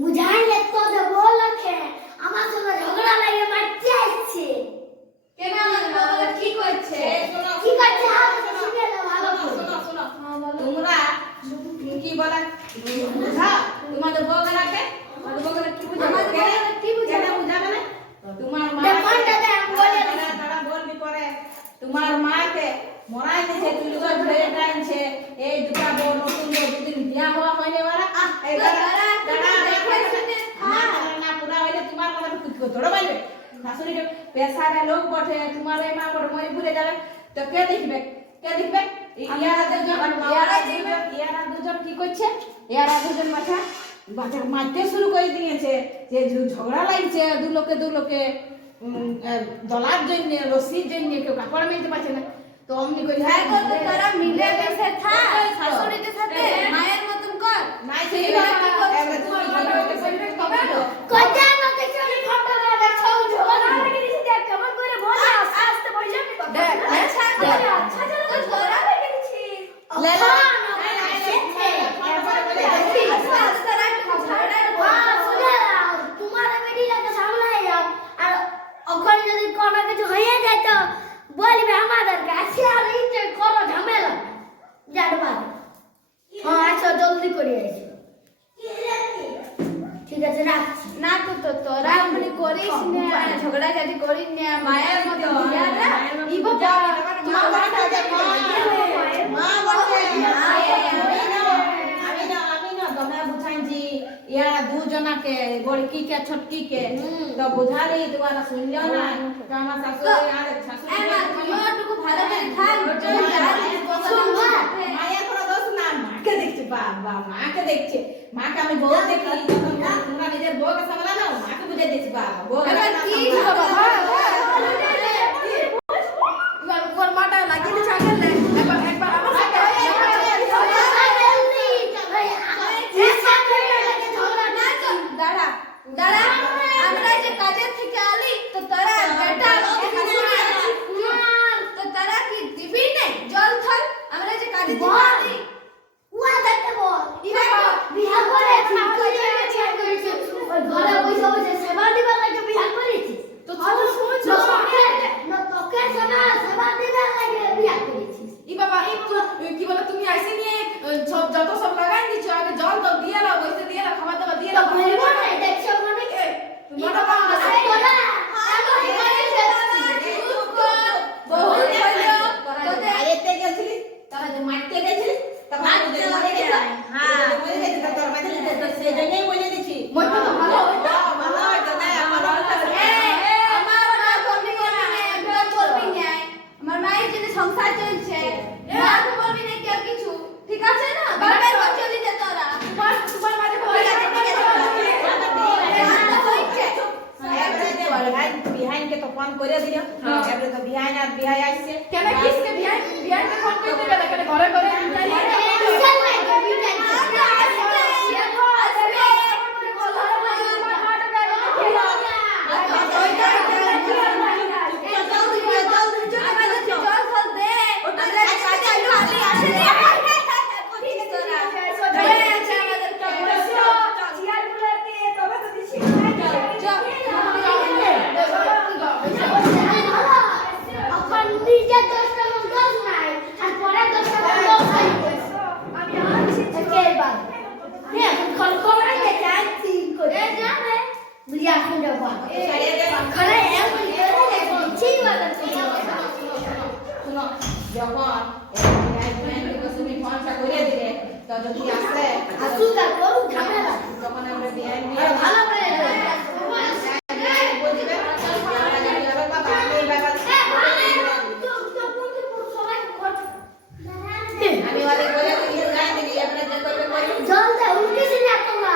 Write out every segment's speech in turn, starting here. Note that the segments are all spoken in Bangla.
বুঝাইলে তো দেবো লক্ষে আমার সঙ্গে ঝগড়া লাগে মারতে আসছে। কেন আমাদের বাবা কি করছে? কি করছে শুনে নাও ভালো করে। শোনো তোমরা কি বলে বুঝা তোমাদের বউগুলাকে তোমাদের বউগুলা কি বুঝাবে? আমাদের কি বুঝাবে? কেন বুঝাবে না? তোমার মা দেখনটা দে আমি বলে তারা বলবি পরে তোমার মাকে মরাই দিয়েছে তুই তো ধরে টানছে এই দুটা বউ নতুন বউ দুদিন বিয়া হওয়া হয়নি ওরা এই দাঁড়া না পুরা হইলে তোমার কথা কুতকো ধরে বলবে শাশুড়িকে পেশারে লোক বটে তোমার এই মা বড় মরি ভুলে যাবে তো কে দেখবে ইয়ারা দুজন কি করছে ইয়ারা দুজন বাচ্চা মারতে শুরু করে দিয়েছে যে ঝগড়া লাগছে দু লোকে দলার জন্য রশির জন্য কেউ কাপড় মেলতে পারছে না তো অমনি করে তারা মিলে মিশে থাক শাশুড়ির সাথে মায়ের মতন কর নাই সেই কি করছে কত আমাকে চলে ফটো লাগা ছৌ ঝগড়া লাগে দিছি দেখ কেমন করে বল আস্তে বইলা নি কথা দেখ আচ্ছা আচ্ছা চলো ঝগড়া লাগে দিছি ले लो तुम्हारा बेटी लगे सामने है और ओखर যদি কোনো কিছু হয়ে যায় তো বলবে আমাদেরকে আসি আর ইচ্ছে করো ঝামেলা জানবা হ্যাঁ আচ্ছা জলদি করে এসো ঠিক আছে রাখছি না তো তোরা এমনি করিস না ঝগড়া ঝাটি করিস না মায়ের মতো ইয়ারা ই বাবা মা বাটা দে মা বলছে আমি না তোমরা বুঝাইছি ইয়ারা দুজনাকে বড়কি কে ছটকি কে তো বুঝালি তোরা শুনলো না তো আমার শাশুড়ি আর শাশুড়ি এমা তুইও ভালো করে থাক শুন মায়ের কোনো দোষ না মাকে দেখছে বাবা মাকে দেখছে মাকে আমি বউ দেখি যখন তোমরা নিজের বউকে সামলা নাও মাকে বুঝে দিচ্ছি বাবা বউ এবার কি বাবা এবার উপর মাটা লাগিয়ে ছাগল একবার আমার সাথে দাঁড়া দাঁড়া আমরা যে কাজের থেকে আলি তো তোরা বেটা তো তোরা কি দিবি না জল থল আমরা যে কাজে থেকে আলি ওয়া দেখতে বল বিয়া করে ঠিক করেছে ওই ঘরে বসে বসে সেবা দিবার লাগে বিয়া করেছি তো তুই শুনছ না তোকে সেবা দিবার লাগে বিয়া করেছি ই বাবা কি বলে তুমি আইসে নিয়ে যত সব লাগাই দিছো আগে জল তো দিয়ে দাও বসে দিয়ে দাও খাবার দাবার দিয়ে তো দাও বলবো না দেখছো মানে কি তুমি তো বাবা তোরা বহুত হইলো তোদের আইতে গেছিলি তারা যে মারতে গেছিলি তখন বুঝে মরে গেছে হ্যাঁ মরে গেছে তো তোর বাদে তো সেজন্যই বলে দিছি মইতো তো ভালো ভালো হইতো না আমার আমার না বলবি না একদম বলবি না আমার মায়ের জন্য সংসার চলছে মাকে বলবি না কেউ কিছু ঠিক আছে না বাবার ঘর চলে যা তোরা তোমার মাঝে হয়ে গেছে বিহাইন কে তো ফোন করে দিও এবারে তো বিহাইন আর বিহাই আসছে কেন কিসকে বিহাই কে ফোন করে দেবে না ঘরে ঘরে যখন তুমি ফোনটা করে দিলে তো যদি আসে আসুকা করু ঝামেলা তখন আমরা বিহাইন ভালো করে আমি ওদের বলে দিয়ে যাই দিবি আমরা যে করবে করি জল দে উঠে সিনা তোমরা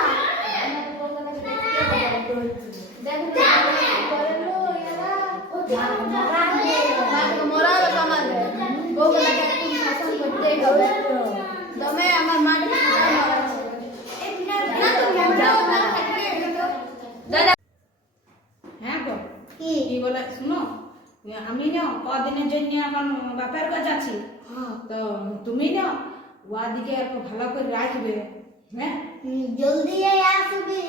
মোরাল কামালে বউগুলাকে তুমি শাসন করতে হবে তুমি আমার মাকে না তুমি যাও না থাকবে দাদা হ্যাঁ গো কি বলে শুনো আমি না কদিনের জন্য আমার বাপের কাছে আছি তো তুমি না ওদিকে একটু ভালো করে রাখবে হ্যাঁ জলদি আসবি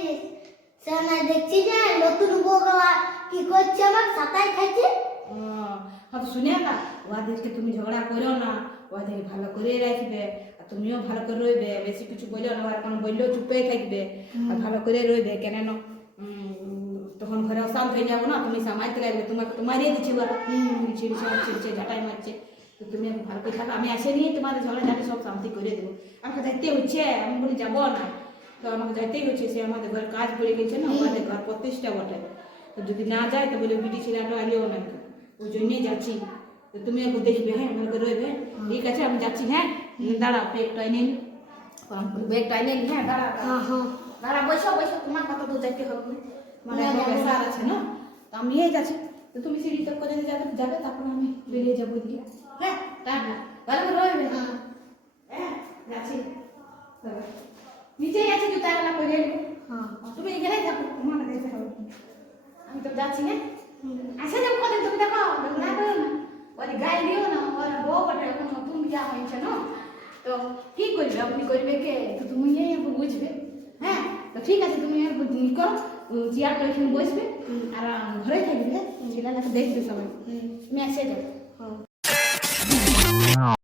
সেনা দেখছি যে নতুন বউগুলা কি করছে আমার সাতাই খাইছে হ্যাঁ তো শুনে না ওদেরকে তুমি ঝগড়া করো না ওদের ভালো করে রাখবে আর তুমিও ভালো করে রইবে বেশি কিছু বললো না আর কোনো বললেও চুপে থাকবে আর ভালো করে রইবে কেন না তখন ঘরে অশান্ত হয়ে যাবো না তুমি সামাইতে লাগবে তোমাকে তো মারিয়ে দিচ্ছি ওরা ছিড়ছে ঝাঁটাই মারছে তো তুমি ভালো করে থাকো আমি আসে নিয়ে তোমাদের ঝগড়া ঝাঁটি সব শান্তি করে দেবো আমাকে যাইতে হচ্ছে আমি বলি যাবো না তো আমাকে যাইতেই হচ্ছে সে আমাদের ঘরে কাজ পড়ে গেছে না আমাদের ঘর প্রতিষ্ঠা বটে তো যদি না যায় তো বলে বিটি ছেলেটা আলিও না ওই জন্যই যাচ্ছি তো তুমি একটু দেখবে হ্যাঁ ভালো করে রইবে ঠিক আছে আমি যাচ্ছি হ্যাঁ দাঁড়াও ব্যাগটা এনে নি ব্যাগটা এনে নি হ্যাঁ দাঁড়া দাঁড়া বসো বসো তোমার কথা তো যাইতে হবে না মানে ব্যবসা আছে না তো আমি এই যাচ্ছি তো তুমি সিঁড়ি তক করে যাবে যাবে তারপর আমি বেরিয়ে যাবো এদিকে হ্যাঁ টাটা ভালো করে রইবে হ্যাঁ যাচ্ছি নিচেই আছে জুতা গেলা করে হ্যাঁ তুমি এখানেই থাকো তোমার দেখতে হবে আমি তো যাচ্ছি না আসে যাবো কদিন তুমি দেখো না করো না ওই গায়ে দিও না ওর বউ বটে এখন নতুন বিয়া হয়েছে না তো কি করবে আপনি করবে কে তো তুমি বুঝবে হ্যাঁ তো ঠিক আছে তুমি করো চেয়ারটা ওইখানে বসবে আর ঘরে থাকবে ছেলেটাকে দেখবে সবাই তুমি আসে যাও